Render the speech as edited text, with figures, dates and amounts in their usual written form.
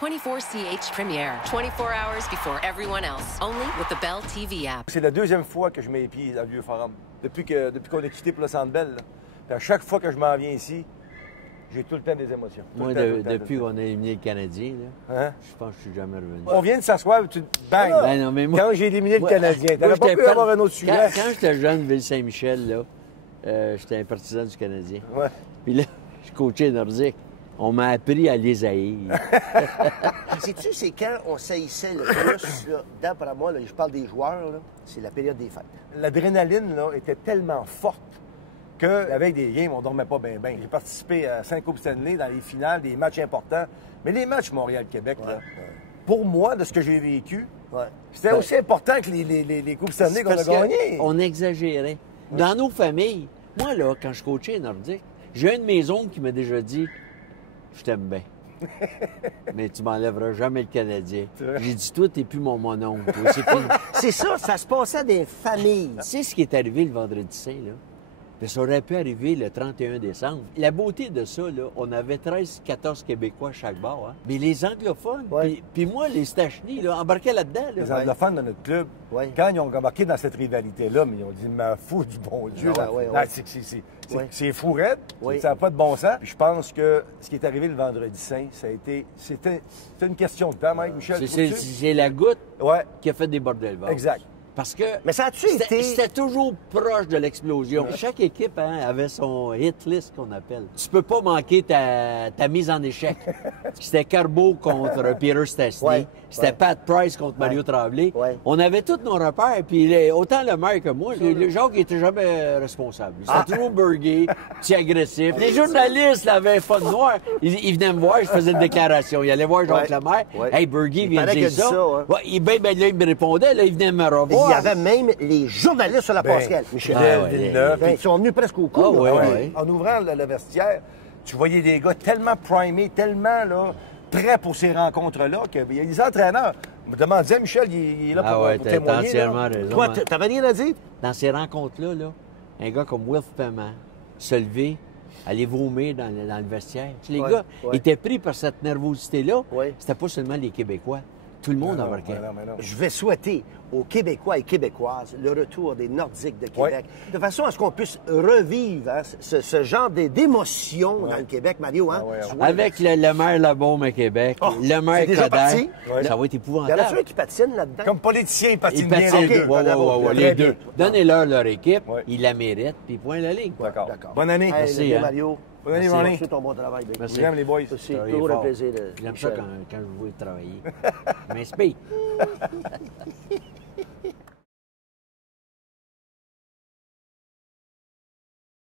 24CH Premiere. 24 hours before everyone else. Only with the Bell TV app. C'est la deuxième fois que je mets les pieds dans le Vieux-Forum. Depuis qu'on a quitté pour le Centre Bell. Puis à chaque fois que je m'en viens ici, j'ai tout le temps des émotions. Moi, depuis qu'on a éliminé le Canadien, là, hein? je pense que je suis jamais revenu. On vient de s'asseoir, tu bang! Ben non, mais moi, quand j'ai éliminé le Canadien, t'aurais pas pu avoir un autre sujet. Quand j'étais jeune, Ville-Saint-Michel, là, j'étais un partisan du Canadien. Ouais. Puis là, je coachais Nordique. On m'a appris à les haïr. Sais-tu, c'est quand on saillissait le plus, là, d'après moi, là, je parle des joueurs, là, c'est la période des fêtes. L'adrénaline là, était tellement forte qu'avec des games, on ne dormait pas bien. J'ai participé à 5 Coupes Stanley dans les finales, des matchs importants. Mais les matchs Montréal-Québec, pour moi, de ce que j'ai vécu, c'était aussi important que les Coupes Stanley qu'on a gagnées. On exagérait. Dans nos familles, moi, là, quand je coachais Nordique, j'ai un de mes oncles qui m'a déjà dit « Je t'aime bien. Mais tu m'enlèveras jamais le Canadien. » J'ai dit « Toi, t'es plus mon oncle. C'est fini. » C'est ça se passait des familles. Tu sais ce qui est arrivé le vendredi saint, là? Puis ça aurait pu arriver le 31 décembre. La beauté de ça, là, on avait 13-14 Québécois à chaque bar. Hein? Mais les anglophones, puis moi, les Stachny, là, embarquaient là-dedans. Là. Les anglophones de notre club, quand ils ont embarqué dans cette rivalité-là, mais ils ont dit « Mais fou du bon Dieu! » C'est fou raide, ça n'a pas de bon sens. Puis je pense que ce qui est arrivé le vendredi saint, c'était une question de temps, Mike, Michel. C'est la goutte qui a fait déborder le vase. Exact. Parce que mais ça a-tu été... C'était toujours proche de l'explosion. Chaque équipe avait son hit list qu'on appelle. Tu peux pas manquer ta mise en échec. C'était Carbeau contre Peter Stastny. C'était Pat Price contre Mario Tremblay. On avait tous nos repères. Puis autant le maire que moi, le Jacques n'était jamais responsable. C'était toujours burgué, petit agressif. Les journalistes avaient un fun noir. Ils venaient me voir, je faisais une déclaration. Ils allaient voir Jacques Lemaire. Hey, Burgué vient de dire ça. Là, il me répondait. Là, il venait me revoir. Il y avait même les journalistes sur la passerelle, Michel. Ils sont venus presque au cou. En ouvrant le vestiaire, tu voyais des gars tellement primés, tellement là, prêts pour ces rencontres-là, qu'il y a des entraîneurs. Je me demandais, Michel, il est là pour témoigner. T'as entièrement raison. Toi, t'avais rien à dire? Dans ces rencontres-là, là, un gars comme Wilf Paiement se lever, aller vomir dans le vestiaire. Les gars étaient pris par cette nervosité-là. C'était pas seulement les Québécois. Tout le monde embarquait. Je vais souhaiter aux Québécois et Québécoises le retour des Nordiques de Québec, de façon à ce qu'on puisse revivre ce genre d'émotions dans le Québec, Mario. Hein? Avec le maire Labaume à Québec, le maire Coderre, ça va être épouvantable. Il y en a qui patinent là-dedans? Comme politicien, ils patinent bien les deux. Donnez-leur leur équipe, ils la méritent, puis point la ligne. D'accord. Bonne année. Merci, Mario. Bonne année, Ronnie. Merci ton bon travail. Merci. J'aime les boys. C'est toujours un plaisir. J'aime ça quand je vous vois travailler. Je m'inspire.